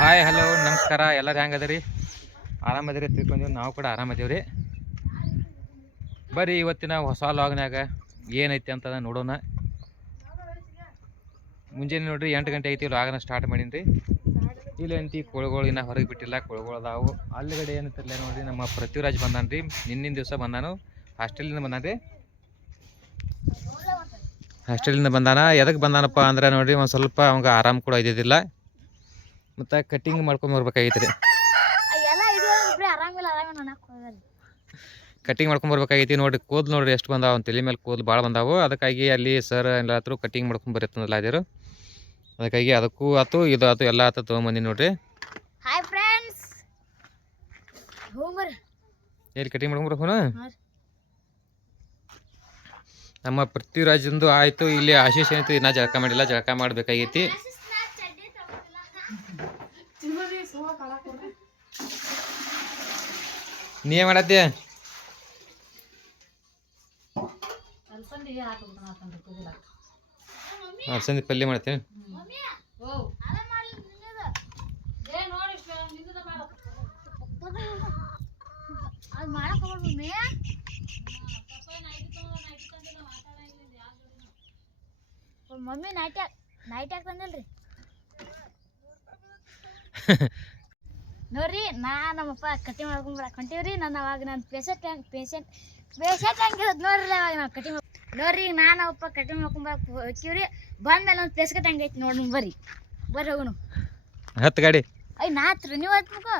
Hi hello ನಮಸ್ಕಾರ. ಎಲ್ಲರೂ ಹೆಂಗದಿರಿ? ಆರಾಮದಿರಿ ತಿಳ್ಕೊಂಡ್ವಿ. ನಾವು ಕೂಡ ಆರಾಮದೀವ್ರಿ. ಬರ್ರಿ ಇವತ್ತಿನ ಹೊಸ ಲಾಗ್ನಾಗ ಏನೈತಿ ಅಂತ ನೋಡೋಣ. ಮುಂಜಾನೆ ನೋಡ್ರಿ 8 ಗಂಟೆ ಐತಿ. ಲಾಗನ ಸ್ಟಾರ್ಟ್ ಮಾಡೀನಿ. ಇಲ್ಲಿ ಅಂತಿ ಕೋಳುಗಳು ಇನ್ನೂ ಹೊರಗೆ ಬಿಟ್ಟಿಲ್ಲ. ಕೋಳುಗಳು ಅದಾವು. ಅಲ್ಲಿಗಡೆ ಏನಂತಿರಲ್ಲ ನೋಡ್ರಿ, ನಮ್ಮ ಪೃಥ್ವಿರಾಜ್ ಬಂದಾನ್ರಿ. ನಿನ್ನಿನ ದಿವಸ ಬಂದಾನು. ಹಾಸ್ಟೆಲಿಂದ ಬಂದಾನ್ರಿ. ಹಾಸ್ಟೆಲಿಂದ ಬಂದಾನ. ಎದಕ್ಕೆ ಬಂದಾನಪ್ಪ ಅಂದ್ರೆ ನೋಡ್ರಿ, ಒಂದು ಸ್ವಲ್ಪ ಅವಂಗೆ ಆರಾಮ್ ಕೂಡ ಇದ್ದಿದ್ದಿಲ್ಲ. ಮತ್ತು ಕಟ್ಟಿಂಗ್ ಮಾಡ್ಕೊಂಬರ್ಬೇಕಾಗೈತ್ರಿ. ಕಟ್ಟಿಂಗ್ ಮಾಡ್ಕೊಂಬರ್ಬೇಕಾಗೈತಿ. ನೋಡ್ರಿ ಕೂದಲು ನೋಡ್ರಿ ಎಷ್ಟು ಬಂದಾವ. ಒಂದು ತಲೆ ಮೇಲೆ ಕೂದಲು ಭಾಳ ಬಂದಾವು. ಅದಕ್ಕಾಗಿ ಅಲ್ಲಿ ಸರ್ ಎಲ್ಲಾದರೂ ಕಟ್ಟಿಂಗ್ ಮಾಡ್ಕೊಂಬರತ್ತಂದಲ್ಲ ಅದಿರು. ಅದಕ್ಕಾಗಿ ಅದಕ್ಕೂ ಆತು ಇದು ಆತು ಎಲ್ಲ ಆತು ತೊಗೊಂಬಂದಿ ನೋಡ್ರಿ. ಹಾಯ್ ಫ್ರೆಂಡ್ಸ್, ಎಲ್ಲಿ ಕಟ್ಟಿಂಗ್ ಮಾಡ್ಕೊಂಬರ್ಬೇಕು? ನಮ್ಮ ಪೃಥ್ವಿರಾಜಂದು ಆಯಿತು. ಇಲ್ಲಿ ಆಶೀಶ್ ಏನೈತಿ ಇನ್ನೂ ಜಳಕ ಮಾಡಿಲ್ಲ. ಜಳಕ ಮಾಡಬೇಕಾಗೈತಿ. ನೀ ಮಾಡತ್ತೆ? ಅಲಸಂದಿ ಪಲ್ಯ ಮಾಡ್ತೇನೆ. ಮಮ್ಮಿ ನೈಟ್ ಯಾಕೆ ತಂದಿಲ್ರಿ? ನೋಡ್ರಿ, ನಮ್ಮಪ್ಪ ಕಟಿಂಗ್ ಮಾಡ್ಕೊಂಬರಕ್ಕೆ ಹೊಂಟೀವ್ರಿ. ನಾನು ಅವಾಗ ನಾನು ಪೇಷಂಟ್ ಹಂಗೆ ನೋಡ್ರಿ. ಅವಾಗ ನಾವು ಕಟಿಂಗ್ ನೋಡ್ರಿ, ನಾನಪ್ಪ ಕಟಿಂಗ್ ಮಾಡ್ಕೊಂಬರಕ್ಕೆ ಹೋಗ್ತೀವ್ರಿ. ಬಂದ್ಮೇಲೆ ಒಂದು ಪೇಸ್ಕಟ್ ಹಂಗೈತಿ ನೋಡ್ರಿ. ಬರ್ರಿ ಹೋಗುನು. ಹತ್ತು ಗಾಡಿ ನಾತ್ರಿ ನೀವು ಹತ್ಬೇಕು.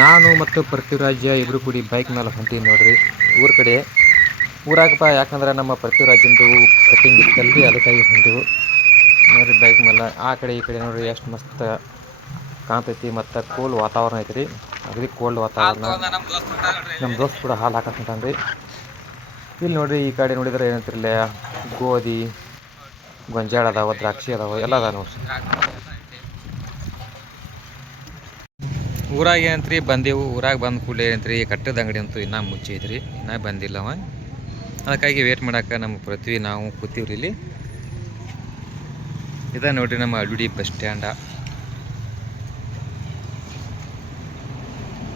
ನಾನು ಮತ್ತು ಪೃಥ್ವಿರಾಜ ಇಬ್ಬರು ಕೂಡಿ ಬೈಕ್ ಮೇಲೆ ಹೊಂಟೀವಿ ನೋಡ್ರಿ ಊರ ಕಡೆ. ಊರಾಗಪ್ಪ ಯಾಕಂದ್ರೆ ನಮ್ಮ ಪೃಥ್ವಿರಾಜಂದು ಕಟ್ಟಿಂಗ್ ಇತ್ತಲ್ರಿ, ಅದಕ್ಕಾಗಿ ಹೊಂಟೀವಿ ನೋಡ್ರಿ ಬೈಕ್ ಮೇಲೆ. ಆ ಕಡೆ ಈ ಕಡೆ ನೋಡ್ರಿ ಎಷ್ಟು ಮಸ್ತ್ ಕಾಣ್ತೈತಿ. ಮತ್ತು ಕೋಲ್ಡ್ ವಾತಾವರಣ ಐತ್ರಿ. ಅಗದಿ ಕೋಲ್ಡ್ ವಾತಾವರಣ. ನಮ್ಮ ದೋಸ್ತ್ ಕೂಡ ಹಾಲು ಹಾಕಂತಾನ್ರಿ. ಇಲ್ಲಿ ನೋಡ್ರಿ ಈ ಕಡೆ ನೋಡಿದ್ರೆ ಏನಂತಿರಲ್ಲ, ಗೋಧಿ, ಗೊಂಜಾಳ ಅದಾವ, ದ್ರಾಕ್ಷಿ ಅದಾವ, ಎಲ್ಲ ಅದಾವ ನೋಡ್ರಿ. ಊರಾಗ ಏನಂತ್ರಿ ಬಂದೆವು. ಊರಾಗ ಬಂದ ಕೂಡಲೇ ಏನಂತ್ರಿ, ಕಟ್ಟದ ಅಂಗಡಿ ಅಂತೂ ಇನ್ನೂ ಮುಚ್ಚೈತ್ರಿ, ಇನ್ನೂ ಬಂದಿಲ್ಲವ. ಅದಕ್ಕಾಗಿ ವೇಟ್ ಮಾಡಕ್ಕೆ ನಮ್ಮ ಪೃಥ್ವಿ ನಾವು ಕೂತೀವ್ರಿ ಇಲ್ಲಿ. ಇದ ನೋಡ್ರಿ ನಮ್ಮ ಅಲ್ಗುಡಿ ಬಸ್ ಸ್ಟ್ಯಾಂಡ.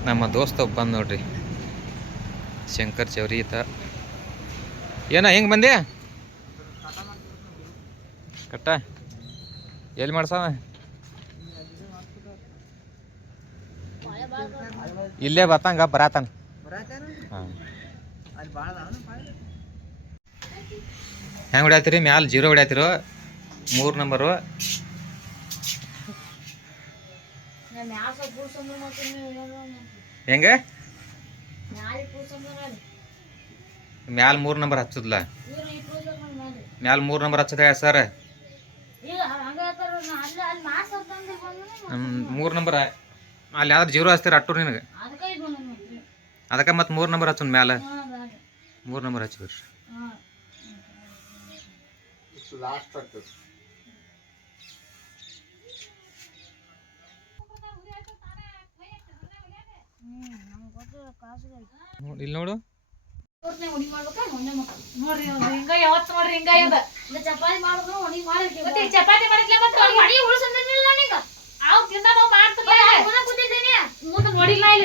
ನಮ್ಮ ದೋಸ್ತ ಒಬ್ಬ ಬಂದು ನೋಡ್ರಿ, ಶಂಕರ್ ಚೌರಿ ಈತ. ಏನ ಹೆಂಗೆ ಬಂದೆ? ಕಟ್ಟ ಎಲ್ಲಿ ಮಾಡ್ಸವ? ಇಲ್ಲೇ ಬರ್ತಂಗ ಬರಾತನ. ಹಾಂ, ಹೆಂಗೆ ಹೊಡ್ಯಾತಿರಿ? ಮ್ಯಾಲೆ 0 ಹೊಡ್ಯಾತಿರೋ? 3 ನಂಬರು ಹೆಂಗೆ? ಮ್ಯಾಲೆ 3 ನಂಬರ್ ಹಚ್ಚದ್ಲ? ಮ್ಯಾಲೆ 3 ನಂಬರ್ ಹಚ್ಚದ ಸರ್. 3 ನಂಬರ್ ಅಲ್ಲಿ ಯಾವ್ದು 0 ಹಚ್ತೀರ ಅಟ್ಟೂರು ನಿನಗೆ. ಅದಕ್ಕೆ ಮತ್ತೆ 3 ನಂಬರ್ ಹಚ್ಚನ್ ಮ್ಯಾಲೆ. 3 ನಂಬರ್ ಹಚ್ಚಿಬಿಡ್ರಿ. ಇಲ್ಲಿ ನೋಡು.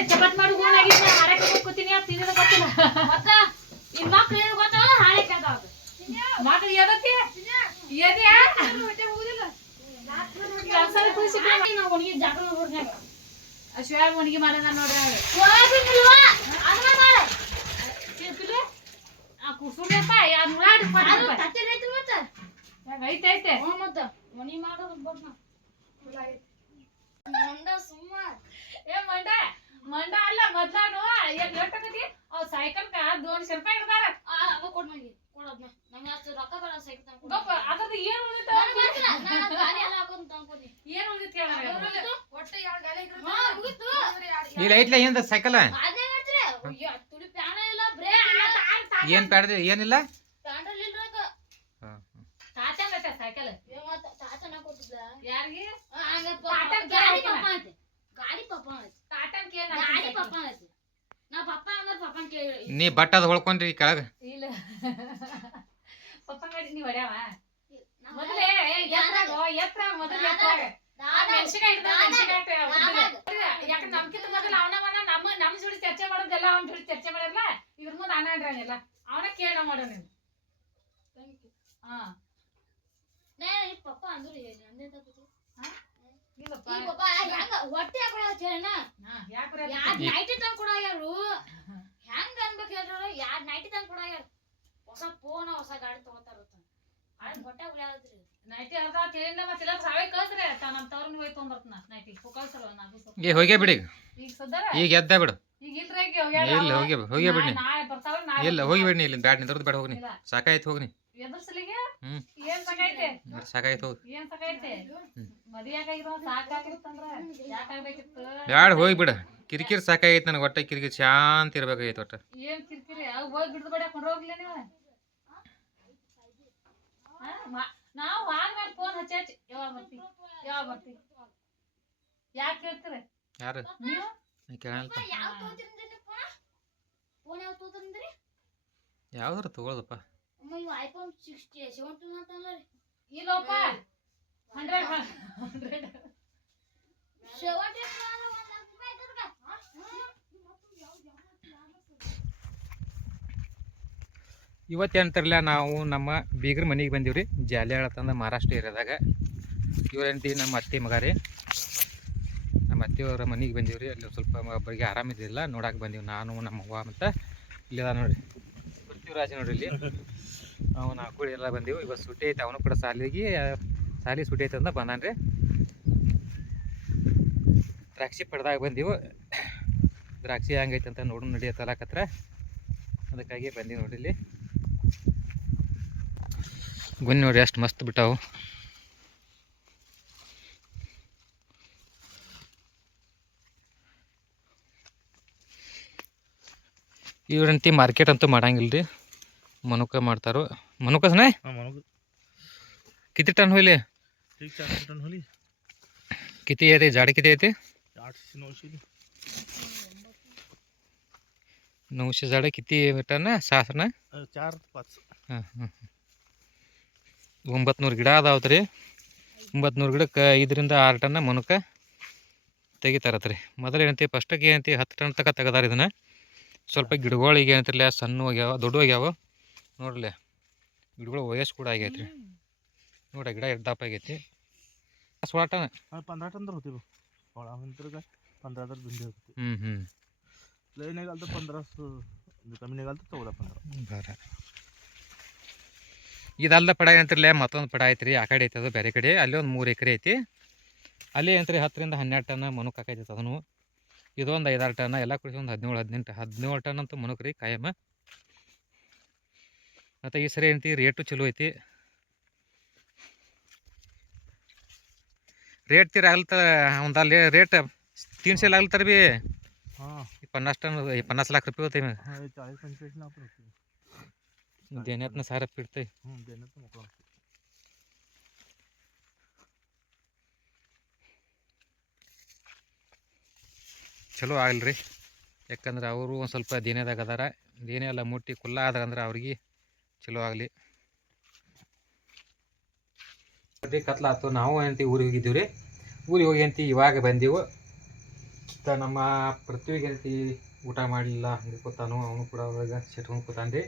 ಚಪಾತಿ ನೋಡಿಲ್ಲ. ಇಲ್ಲ ಚಪಾತಿ ಮಾಡಿ ಕೂತೀನಿ ತಿನ್ನೋದು ಗೊತ್ತಿಲ್ಲ. ಶಿವಾಯ ಒಣಗಿ ಮಾಡ ನೋಡ್ರಿ. ಐತೆ ಮನಿ ಮಾಡೋದು ಮಂಡ ಅಲ್ಲ. ಮೊದ್ಲಾನು ಎಷ್ಟಕತಿ ಅವ್ ಸೈಕಲ್ $200 ಇಡ್ದಾರ. ರೊಕ್ಕ ಬರ ಸೈಕಲ್ ಅದ್ರದ್ದು ಏನ್ ಉಳಿತ? ಏನ್ ಉಳಿತ? ಇಲ್ಲ ಐತ್ಲ ಏನ್ ಸೈಕಲ್? ಏನ್ ಪ್ಯಾಡ್ದೆ? ಏನಿಲ್ಲ ಸೈಕಲ್. ಯಾರಿಗೆ? ಗಾಡಿ ಪಪ್ಪ ನಾ ಪಪ್ಪ ಅಂದ್ರೆ ಪಪ್ಪನ್ ಕೇಳಿ. ನೀ ಬಟ್ಟದ ಹೊಳ್ಕೊಂಡ್ರಿ ಕೆಳಗ. ಇಲ್ಲ ಪಪ್ಪ ಗಾಡಿ ನೀವ್ ಹೊಡ್ಯಾವ ಮೊದಲೇ ಎತ್ರ ಮೊದಲು ಎತ್ರಾಗ ಮೆಣಸಿನಕಾಯಿ ಯಾಕಂದ್ರೆ ನಮ್ಕಿಂತ ಮೊದಲು ಅವನ ನಮ್ಮ ಜೋಡಿ ಚರ್ಚೆ ಮಾಡೋದೆಲ್ಲ ಅವನ ಜೋಡಿ ಚರ್ಚೆ ಮಾಡಿರಲ್ಲ ಇದ್ರ ಮುಂದೆ ಅಣ್ಣ ಅವನ ಕೇಳ ಮಾಡೋ ನೀನು ಹಾ ಪಪ್ಪ ಅಂದ್ರು ನಂದೇ ತಪ್ಪು ಇಲ್ಲಪ್ಪ ಹೊಟ್ಟೆ ನೈಟಿ ತಂದ್ ಕೊಡಾಗ್ಯಾರು ಹೆಂಗ ಅನ್ಬೇಕು ಹೇಳ್ರ ಯಾರ್ ನೈಟಿ ತಂದ್ ಕೊಡಾಗ್ಯಾರ ಹೊಸ ಫೋನ್ ಹೊಸ ಗಾಡಿ ತಗೋತಾರ ಹೊಟ್ಟೆ ಉಳಿಯಾದ್ರಿ ನೈಟಿ ಅರ್ಧ ತಿಳಿನ ಮತ್ತೆಲ್ಲ ಸಾವೇ ಕಳ್ಸ್ರಿ ನಮ್ಮ ತವ್ರನ್ನ ಹೋಗಿ ತೊಗೊಂಬರ್ತನ ನೈಟಿ ಕಳ್ಸಲ್ಲ ನಾನು ಏ ಹೋಗೇ ಬಿಡಿ ಈಗ ಸದ್ದಾರ ಈಗ ಎದ್ದ ಬಿಡು ಈಗ ಇಲ್ರಿ ಇಲ್ಲ ಹೋಗಿ ಬಿಡ್ನಿ ನಾಳೆ ಬರ್ತಾವ ಇಲ್ಲ ಹೋಗಿ ಬಿಡ್ನಿ ಇಲ್ಲಿ ಬ್ಯಾಡ್ ನಿಂದ್ರದ್ದು ಬೇಡ ಹೋಗ್ನಿ ಸಾಕಾಯ್ತು ಹೋಗ್ನಿ ಎದುರ್ಸಲಿಗೆ ಹ್ಮ್ ಏನ್ ಸಾಕೈತೆ ಸಾಕಾಯ್ತು ಹೋಗಿ ಏನ್ ಸಾಕೈತೆ ಮದಿ ಯಾಕಾಗಿರೋ ಸಾಕಾಗಿತ್ತಂದ್ರ ಯಾಕಾಗ್ಬೇಕಿತ್ತು ಬ್ಯಾಡ ಹೋಗಿ ಬಿಡ ಕಿರಿಕಿರಿ ಸಾಕಾಗೈತೆ ನನಗೆ ಹೊಟ್ಟೆ ಕಿರಿಕಿರಿ ಶಾಂತಿ ಇರ್ಬೇಕಾಗೈತೆ ಒಟ್ಟ ಏನ್ ಕಿರಿಕಿರಿ ಅವ್ ಹೋಗಿ ಬಿಡ್ದು ಬೇಡ ಕೊಂಡ್ರೋಗ್ಲೇ ನೀವು ನಾವು ಆದ್ಮೇಲೆ ಫೋನ್ ಹಚ್ಚಿ ಯಾವಾಗ ಬರ್ತಿ ಯಾಕೆ ಕೇಳ್ತೀರಿ ಯಾರು ನೀವು ಕೇಳಲ್ಪ ಫೋನ್ ಯಾವ ತಗೋತಾರಂದ್ರಿ ಯಾವ್ದಾರ ತಗೊಳ್ದಪ್ಪ ಐಫೋನ್ 17 ಅಂತಲ್ಲ ಇಲ್ಲಪ್ಪ 100 ಇವತ್ತೇನಂತಾರಲ್ಲ ನಾವು ನಮ್ಮ ಬೀಗ್ರ ಮನೆಗೆ ಬಂದೀವ್ರಿ ಜಾಲಿಯಾಳ ತಂದ ಮಹಾರಾಷ್ಟ್ರ ಏರಿಯಾದಾಗ ಇವ್ರೇಂತಿ ನಮ್ಮ ಅತ್ತೆ ಮಗ ರೀ ನಮ್ಮ ಅತ್ತೆಯವರ ಮನೆಗೆ ಬಂದೀವ್ರಿ ಅಲ್ಲಿ ಸ್ವಲ್ಪ ಒಬ್ಬರಿಗೆ ಆರಾಮಿದ್ದಿಲ್ಲ ನೋಡಕ್ಕೆ ಬಂದೀವಿ ನಾನು ನಮ್ಮ ಅವ್ವ ಮತ್ತು ಇಲ್ಲಿದ ನೋಡ್ರಿ ಪೃಥ್ವಿರಾಜ್ ನೋಡ್ರಿ ಇಲ್ಲಿ ನಾವು ನಾಲ್ಕು ಎಲ್ಲ ಬಂದೀವಿ ಇವತ್ತು ಸುಟ್ಟಿ ಐತೆ ಅವನು ಕೂಡ ಸಾಲಿ ಸುಟ್ಟಿ ಐತೆ ಅಂತ ಬಂದಾನ್ರಿ ದ್ರಾಕ್ಷಿ ಪಡ್ದಾಗ ಬಂದೀವು ದ್ರಾಕ್ಷಿ ಹೆಂಗೈತೆ ಅಂತ ನೋಡು ನಡಿಯತ್ತಲಕತ್ರ ಅದಕ್ಕಾಗಿ ಬಂದೀವಿ ನೋಡ್ರಿ ಇಲ್ಲಿ ಗುಂಡಿ ನೋಡ್ರಿ ಎಷ್ಟು ಮಸ್ತ್ ಬಿಟ್ಟಾವು ಇವ್ರಂತಿ ಮಾರ್ಕೆಟ್ ಅಂತೂ ಮಾಡಂಗಿಲ್ಲ ರೀ ಮನುಕ ಮಾಡ್ತಾರೋ मनुकच नाही किती टन होईल 4 टन होईल किती येते झाड किती येते 800 900 900 झाड किती टन 6 ना 4 5 ಹಾಂ ಹಾಂ 900 ಗಿಡ ಅದಾವತ್ತು ರೀ 900 ಗಿಡಕ್ಕೆ 5ರಿಂದ 6 ಟನ್ ಮನುಕ ತೆಗಿತಾರತ್ರಿ ಮೊದಲು ಏನಂತಿ ಫಸ್ಟಿಗೆ ಏನಂತಿ 10 ಟನ್ ತನಕ ತೆಗದಾರ ಇದನ್ನು ಸ್ವಲ್ಪ ಗಿಡಗಳಿಗೆ ಏನಂತಿರಲ್ಲ ಸಣ್ಣ ಹೋಗ್ಯಾವ ದೊಡ್ಡ ಹೋಗ್ಯಾವ ನೋಡ್ರಲ್ಲ ಗಿಡಗಳು ವಯಸ್ಸು ಕೂಡ ಆಗೈತ್ರಿ ನೋಡ್ರಿ ಗಿಡ ಎಷ್ಟು ದಪ್ಪ ಆಗೈತಿ 16 टन 15 टन तर होते बघ फळानंतर काय 15 तर बिंदे होते लय निघाल तर 15 कमी निघाल तर 14 15 ಬರ ಇದಲ್ಲ ಪಡ ಏನಂತಿರಲ್ಲ ಮತ್ತೊಂದು ಪಡ ಐತ್ರಿ ಆ ಕಡೆ ಐತೆ ಅದು ಬೇರೆ ಕಡೆ ಅಲ್ಲಿ ಒಂದು 3 ಎಕರೆ ಐತಿ ಅಲ್ಲಿ ಏನಂತ್ರಿ 10ರಿಂದ 12 ಟನ್ ಮನುಕ್ ಹಾಕೈತಿ ಅದನ್ನು ಇದೊಂದು 5-6 ಟನ್ ಎಲ್ಲ ಕುಡಿಸಿ ಒಂದು 17 ಟನ್ ಅಂತೂ ಮನುಕ್ ರೀ ಕಾಯಮ ಮತ್ತು ಈ ಸರಿ ಏನಂತಿ ರೇಟು ಚಲೋ ಐತಿ रेट ती राहिलं तर म्हणता रेट 300 लागलं तर बी हां 50 टन 50 लाख रुपये होते मग 40 45 लाख रुपये देण्यातनं सारं पिडतंय देण्यात मोकळा ಚಲೋ ಆಗಲಿ ರೀ ಯಾಕಂದ್ರೆ ಅವರು ಒಂದು ಸ್ವಲ್ಪ ದಿನದಾಗ ಅದಾರ ದಿನ ಎಲ್ಲ ಮುಟ್ಟಿ ಕುಲ್ಲ ಆದ್ರೆ ಅಂದ್ರೆ ಅವ್ರಿಗೆ ಚಲೋ ಆಗಲಿ ಕತ್ಲಾತು ನಾವು ಏನಂತ ಊರಿಗೆ ಹೋಗಿದ್ದೀವಿ ರೀ ಊರಿಗೆ ಹೋಗಿ ಅಂತಿ ಇವಾಗ ಬಂದೀವು ನಮ್ಮ ಪೃಥ್ವಿಗೆ ಅಂತಿ ಊಟ ಮಾಡಲಿಲ್ಲ ಹಂಗೆ ಕೂತಾನು ಅವನು ಕೂಡ ಅವಾಗ ಸಿಟ್ಕೊಂಡು ಕೂತಾನ ರೀ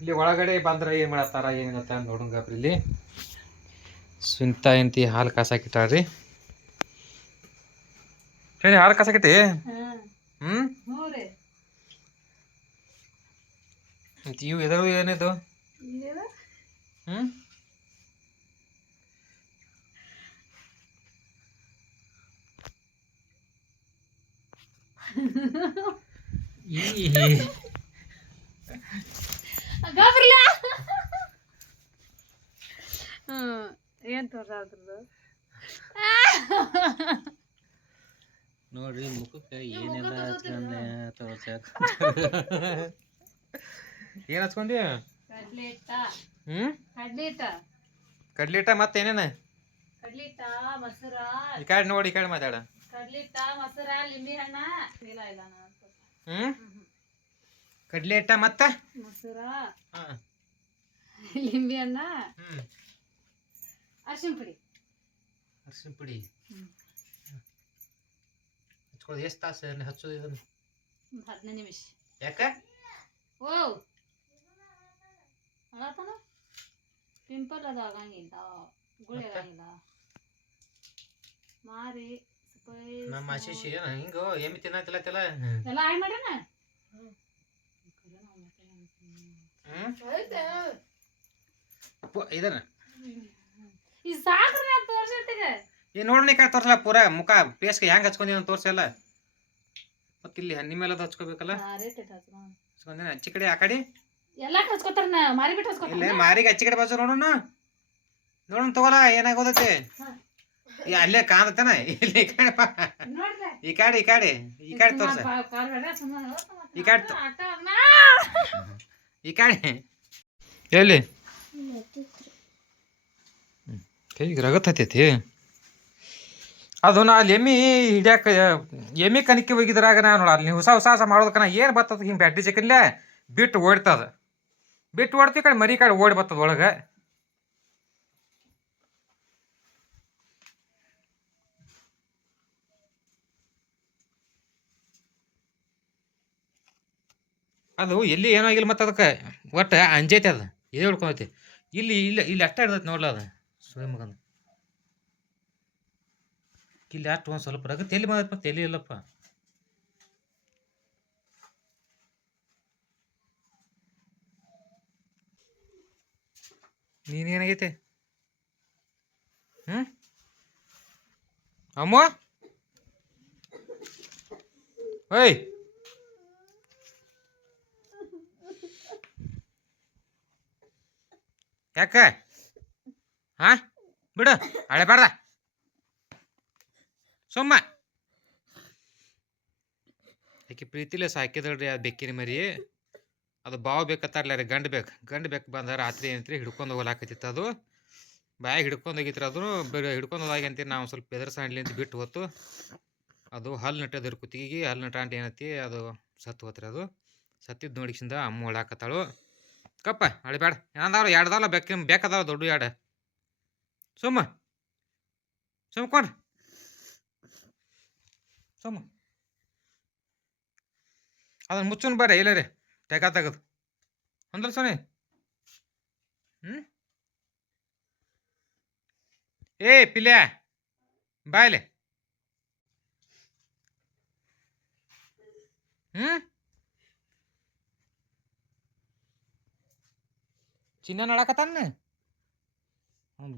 ಇಲ್ಲಿ ಒಳಗಡೆ ಬಂದ್ರೆ ಏನು ಮಾಡತ್ತಾರ ಏನಿಲ್ಲ ನೋಡಂಗಪ್ರಿ ಇಲ್ಲಿ ಸ್ವಿಂತ ಎಂತಿ ಹಾಲು ಕಾಸಾಕಿಟ್ಟಾರ್ರಿ ಹೇಳಿ ಹಾಲು ಕಾಸಾಕಿಟ್ಟಿ ಇವು ಎದರು ಏನಿದು ಏನ್ ತೋರ್ಸಾದ್ರದು ನೋಡ್ರಿ ಮುಖಕ್ಕೆ ಏನೆಲ್ಲ ಏನ್ ಹಚ್ಕೊಂಡಿ ಕಡ್ಲಿ ಹಿಟ್ಟ ಕಡ್ಲಿ ಹಿಟ್ಟ ಮತ್ತೇನೇನ ಕಡ್ಲಿ ಹಿಟ್ಟ ಮೊಸರ ಈ ಕಡೆ ನೋಡಿ ಈ ಕಡೆ ಮಾತಾಡ ಕಡ್ಲಿ ಹಿಟ್ಟ ಮೊಸರ ಲಿಂಬಿ ಹಣ್ಣ ಇಲ್ಲ ಕಡ್ಲಿ ಹಿಟ್ಟ ಮತ್ತ ಮೊಸರ ಲಿಂಬಿ ಹಣ್ಣ ಅರ್ಶಿನ ಪುಡಿ ಅರ್ಶಿನ ಪುಡಿ ಹ್ಮ್. ಹಚ್ಕೊಳ್ಳೋದು ಎಷ್ಟು ತಾಸು ಹಚ್ಚೋದು ಇದನ್ನು 15 ನಿಮಿಷ. ಯಾಕೆ ಓ ಅಳತಾನ ಪಿಂಪಲ್ ಅದು ಆಗಂಗಿಲ್ಲ, ಗುಳಿ ಆಗಂಗಿಲ್ಲ. ಮಾರಿ ನಮ್ಮ ಆಶೀಶ್ ಏನು ಹಿಂಗೆ ಎಮ್ಮಿ ತಿನ್ನತ್ತಿಲ್ಲ ಎಲ್ಲ ಆಯ್ ಮಾಡ್ಯಾನ. ಇದನ್ನ ಈ ಸಾಕ್ರಿ ನಾ ತೋರ್ಸತ್ತಿಗೆ ಈ ನೋಡ್ನಿ ಕಡೆ ತೋರ್ಸಲ್ಲ ಪೂರ ಮುಖ ಪೇಸ್ಗೆ ಹೆಂಗೆ ಹಚ್ಕೊಂಡಿನ ತೋರ್ಸಲ್ಲ. ಮತ್ತೆ ಇಲ್ಲಿ ನಿಮ್ಮೆಲ್ಲ ಹಚ್ಕೋಬೇಕಲ್ಲ. ಹಚ್ಕೊಂಡಿನ ಅಚ್ಚಿ ಕಡೆ ಆ ಕಡೆ ಎಲ್ಲ ಹಚ್ಕೋತಾರ, ಮಾರಿ ಬಿಟ್ಟು ಇಲ್ಲ ಹಚ್ಕೋತಾರ. ಮಾರಿಗೆ ಅಚ್ಚಿ ಕಡೆ ಬಾಜು ನೋಡೋಣ ನೋಡೋಣ ತಗೋಲ್ಲ ಏನಾಗೋದೈತಿ. ಅಲ್ಲೇ ಕಾಣತನ ಇಲ್ಲಿ ಈ ಕಡೆ ಬಾ. ನೋಡ್ರಿ ಈ ಕಡೆ ಈ ಕಡೆ ಈ ಕಡೆ ತೋರ್ಸ ಈ ಕಡೆ ಈ ಕಡೆ ಎಲ್ಲಿ ಕೈಗೆ ರಗತ್ತೈತಿ. ಅದು ನಾ ಅಲ್ಲಿ ಎಮ್ಮಿ ಹಿಡ್ಯಾಕ ಎಮ್ಮಿ ಕಣಿಕೆ ಹೋಗಿದ್ರಾಗ ನಾ ನೋಡ ಅಲ್ಲಿ ಹೊಸ ಹೊಸ ಮಾಡೋದಕ್ಕ ಏನು ಬರ್ತದ ಹಿಂಗೆ ಬ್ಯಾಟ್ರಿ ಚೆಕನ್ಲೆ ಬಿಟ್ಟು ಓಡ್ತದ. ಬಿಟ್ಟು ಓಡ್ತೀವಿ ಕಡೆ ಮರಿ ಕಡೆ ಓಡಿ ಬರ್ತದ ಒಳಗೆ. ಅದು ಎಲ್ಲಿ ಏನೋ ಆಗಿಲ್ಲ ಮತ್ತು ಅದಕ್ಕೆ ಒಟ್ಟು ಅಂಜೈತೆ ಅದು ಎದೆ ಹಿಡ್ಕೊಂಡೈತಿ. ಇಲ್ಲಿ ಇಲ್ಲಿ ಇಲ್ಲಿ ಅಷ್ಟ ಹಿಡ್ದೈತಿ ನೋಡ್ಲ ಅದು ಸುಳಿ ಮಗನ. ಇಲ್ಲಿ ಅಷ್ಟು ಒಂದು ಸ್ವಲ್ಪ ರಗ ತಲೆ ಬಂದೈತಿ ಮತ್ತು ತಲೆ ಇಲ್ಲಪ್ಪ. ನೀನೇನಾಗೈತೆ ಅಮ್ಮ ಓಯ್ ಯಾಕ ಹಾಂ ಬಿಡು ಅಳೆಬಾರ್ದ ಸುಮ್ಮ. ಆಕೆ ಪ್ರೀತಿಲೇ ಸಾಕಿದಳ್ರಿ ಅದು ಬೆಕ್ಕಿನ ಮರಿ. ಅದು ಬಾವು ಬೇಕತ್ತಾರಲ್ಲ ರೀ ಗಂಡು ಬೇಕು ಬಂದ ರಾತ್ರಿ ಏನಂತ್ರಿ ಹಿಡ್ಕೊಂಡು ಹೋಗ್ಲಾಕತ್ತಿತ್ತು. ಅದು ಬಾಯಾಗ ಹಿಡ್ಕೊಂಡು ಹೋಗಿತ್ರಿ. ಅದು ಹಿಡ್ಕೊಂಡು ಹೋದಾಗಿ ಅಂತೀರಿ ನಾವು ಸ್ವಲ್ಪ ಬೆದರ್ಸ ಹಣ್ಲಿಂತ ಬಿಟ್ಟು ಹೋತು. ಅದು ಹಲ್ಲು ನಟ್ಟದ್ರಿ ಕುತ್ತಿಗೆಗೆ ಹಲ್ಲು ನಟ ಅಂತ ಏನೈತಿ ಅದು ಸತ್ತು ಹೋತ್ರಿ. ಅದು ಸತ್ತಿದ್ದು ನೋಡಿಸಿಂದ ಅಮ್ಮ ಹೊಳಾಕತ್ತಾಳು. ಕಪ್ಪ ಅಳಿಬೇಡ ಏನಂದವ್ರು ಎರಡ್ದಲ್ಲ ಬೇಕದಾವ ದೊಡ್ಡ ಎರಡು ಸುಮ್ಕೊಂಡು ಅದನ್ನು ಮುಚ್ಚುನ್ ಬರ್ರಿ ಇಲ್ಲ ರೀ ತೆಗದು ಅಂದ್ರ ಸೋನಿ ಏ ಪಿಲ್ಯ ಬಾಯ್ಲೆ ಚಿನ್ನ ನೋಡಕತ್ತಾನ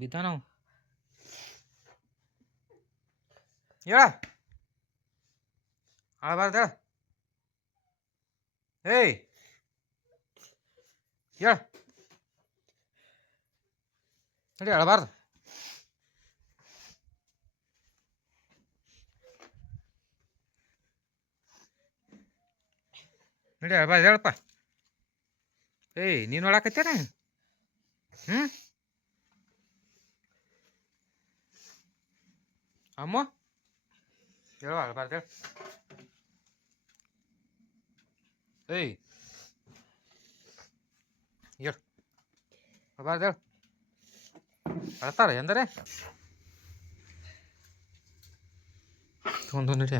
ಬಿದ್ದ ನಾವು ಹೇಳ ಅಳಬಾರ್ದ ಏಯ್ ಹೇಳ ನಡಿ ಅಳಬಾರ್ದು. ನಡಿ ಅಳಬಾರ್ದು ಹೇಳಪ್ಪ. ಏಯ್ ನೀನು ಒಳಕತ್ತೇನ ಅಮ್ಮ ಹೇಳುವ ಅಳಬಾರ್ದು ಹೇಳ. ಏಯ್ ಹೇಳು ಅಳಬಾರ್ದು ಹೇಳು. ಅಳ್ತಾರ ಎಂದರೆ ಒಂದು ನಡಿ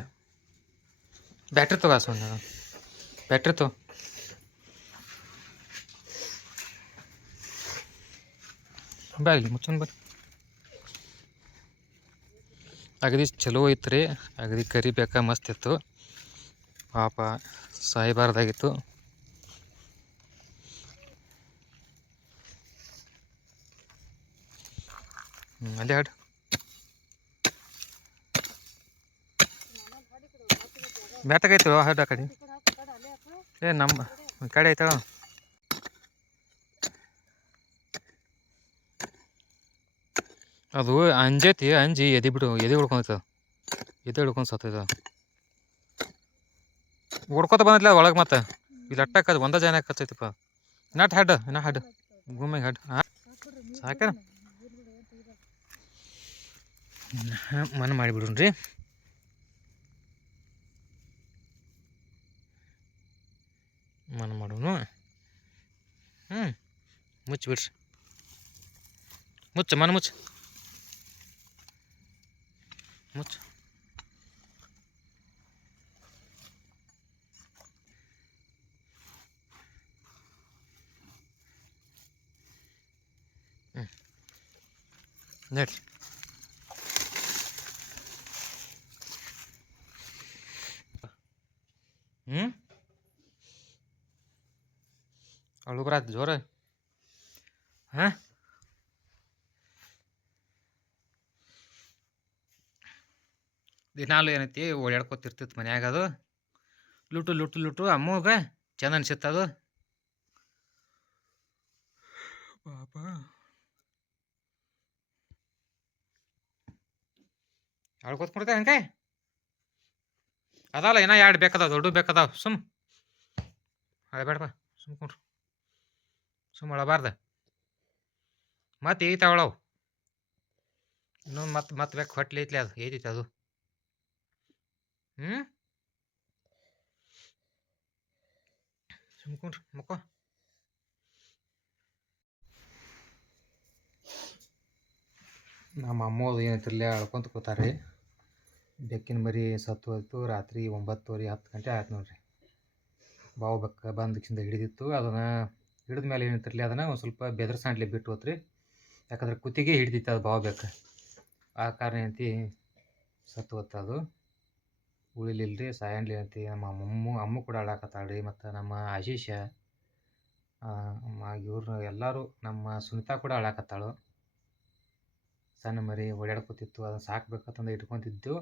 ಬ್ಯಾಟ್ರಿ ತಗೋ ಬ್ಯಾಟ್ರಿ ತಗೋ. ಬಾಗಿಲಿ ಮುಚ್ಚನ್ ಬರ್ರಿ. ಅಗದಿ ಚಲೋ ಐತ್ರಿ. ಅಗದಿ ಕರಿಬೇಕಾ ಮಸ್ತ್ ಇತ್ತು. ಪಾಪ ಸಾಯಬಾರ್ದಾಗಿತ್ತು. ಅಲ್ಲಿ ಹಾಡು ಬ್ಯಾಟಾಗೈತಿ ಹಾಡು ಆ ಕಡೆ ಏ ನಮ್ಮ ಕಡೆ ಐತಳ. ಅದು ಅಂಜೈತಿ ಅಂಜಿ ಎದೆ ಹಿಡ್ಕೊಂಡೈತದ. ಎದೆ ಹಿಡ್ಕೊಂಡು ಸತ್ತೈತ. ಓಡ್ಕೋತ ಬಂದಿಲ್ಲ ಒಳಗೆ. ಮತ್ತೆ ಇಲ್ಲಿ ಅಟ್ಟಕ್ಕೆ ಒಂದ ಜನ ಹಚ್ಚೈತಿಪ್ಪ. ನಟ್ ಹಾಡು ಗುಮ್ಮಿಗೆ ಹಾಡು ಸಾಕ ಮನ ಮಾಡಿಬಿಡ್ರಿ. ಮನ ಮಾಡೋನು ಮುಚ್ಚಿ ಬಿಡ್ರಿ. ಮುಚ್ಚ ಮುಚ್ಚು. ನಡ್ರಿ. ಅಳು ಬರಾತ್ ಜೋರ. ಹಾಂ ದಿನಾಲು ಏನೈತಿ ಓಡಾಡ್ಕೊತಿರ್ತಿತ್ತು ಮನ್ಯಾಗ. ಅದು ಲುಟು ಲುಟು ಲುಟು ಅಮ್ಮಗ ಚಂದ ಅನ್ಸಿತ್ತು ಅದು. ಪಾಪ ಅಳ್ಕೊತ್ ಕೊಡ್ತೆ ಹಂಗೆ ಅದಲ್ಲ. ಏನೋ ಎರಡು ಬೇಕದಾವ, ದೊಡ್ಡ ಬೇಕದಾವ. ಸುಮ್ ಅಳಬೇಡಪ್ಪ, ಸುಮ್ಕೊಂಡ್ರು. ಸುಮ್ಮ ಅಳಬಾರ್ದ. ಮತ್ತೆ ಏಯ್ತಾವಳವು ಇನ್ನೊಂದು ಮತ್ತೆ ಬೇಕು ಹೊಟ್ಲಿ ಐತ್ಲಿ. ಅದು ಏಯ್ತೈತೆ ಅದು. ಸುಮ್ಕೊಂಡ್ರು ಮಕ್ಕೋ. ನಮ್ಮ ಅಮ್ಮೋದು ಏನೈತಿರ್ಲಿ ಅಳ್ಕೊಂತ ಕೂತಾರೆ. ಬೆಕ್ಕಿನ ಮರಿ ಸತ್ತು ಹೋಯ್ತು. ರಾತ್ರಿ 9:30 10 ಗಂಟೆ ಆಯ್ತು ನೋಡ್ರಿ. ಬಾವು ಬೆಕ್ಕ ಬಂದಕ್ಕಿಂತ ಹಿಡಿದಿತ್ತು. ಅದನ್ನು ಹಿಡಿದ ಮೇಲೆ ಏನೈತಿರ್ಲಿ ಅದನ್ನು ಒಂದು ಸ್ವಲ್ಪ ಬೆದರ್ಸಾಂಡ್ಲಿ ಬಿಟ್ಟು ಹೋತ್ರಿ. ಯಾಕಂದ್ರೆ ಕುತ್ತಿಗೆ ಹಿಡಿದಿತ್ತು ಅದು ಬಾವು ಬೆಕ್ಕ. ಆ ಕಾರಣ ಏನೈತಿ ಸತ್ತು ಹೋಗ್ತ ಅದು. ಉಳಿಲಿಲ್ರಿ, ಸಾಯಂಡ್ಲಿ ಏನೈತಿ. ನಮ್ಮ ಅಮ್ಮ ಕೂಡ ಅಳಾಕತ್ತಾಳ್ರಿ. ಮತ್ತು ನಮ್ಮ ಆಶೀಷ ಇವ್ರು ಎಲ್ಲರೂ, ನಮ್ಮ ಸುನಿತಾ ಕೂಡ ಅಳಾಕತ್ತಾಳು. ಸಣ್ಣ ಮರಿ ಓಡಾಡ್ಕೊತಿತ್ತು. ಅದನ್ನು ಸಾಕ್ಬೇಕಂತಂದು ಇಟ್ಕೊತಿದ್ದು.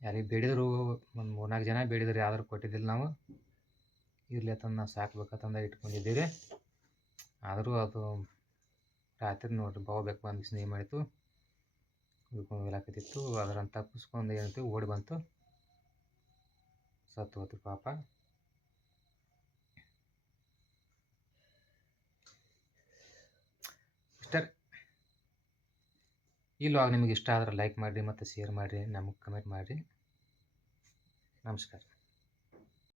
ಯಾರಿಗೆ ಬೇಡಿದ್ರು, ಒಂದು 3-4 ಜನ ಬೇಡಿದ್ರು, ಯಾವ್ದಾರು ಕೊಟ್ಟಿದ್ದಿಲ್ಲ ನಾವು. ಇರ್ಲಿ ಅಂತಂದು ನಾವು ಸಾಕ್ಬೇಕಂತಂದು ಇಟ್ಕೊಂಡಿದ್ದೀವಿ. ಆದರೂ ಅದು ರಾತ್ರಿ ನೋಡ್ರಿ ಬಾವು ಬೆಕ್ಕ ಬಂದು ಸ್ನೇಹ ಮಾಡಿತು. ಹಿಡ್ಕೊಂಡು ಹೋಗ್ಲಾಕತ್ತಿತ್ತು. ಅದರಂತ ತಪ್ಪಿಸ್ಕೊಂಡು ಏನೈತಿ ಓಡಿ ಬಂತು, ಸತ್ತು ಹೋತು ಪಾಪ. ಇಷ್ಟ. ಈ ವ್ಲಾಗ್ ನಿಮಗೆ ಇಷ್ಟ ಆದ್ರೆ ಲೈಕ್ ಮಾಡಿರಿ ಮತ್ತು ಶೇರ್ ಮಾಡಿರಿ, ನಮಗೆ ಕಮೆಂಟ್ ಮಾಡಿರಿ. ನಮಸ್ಕಾರ.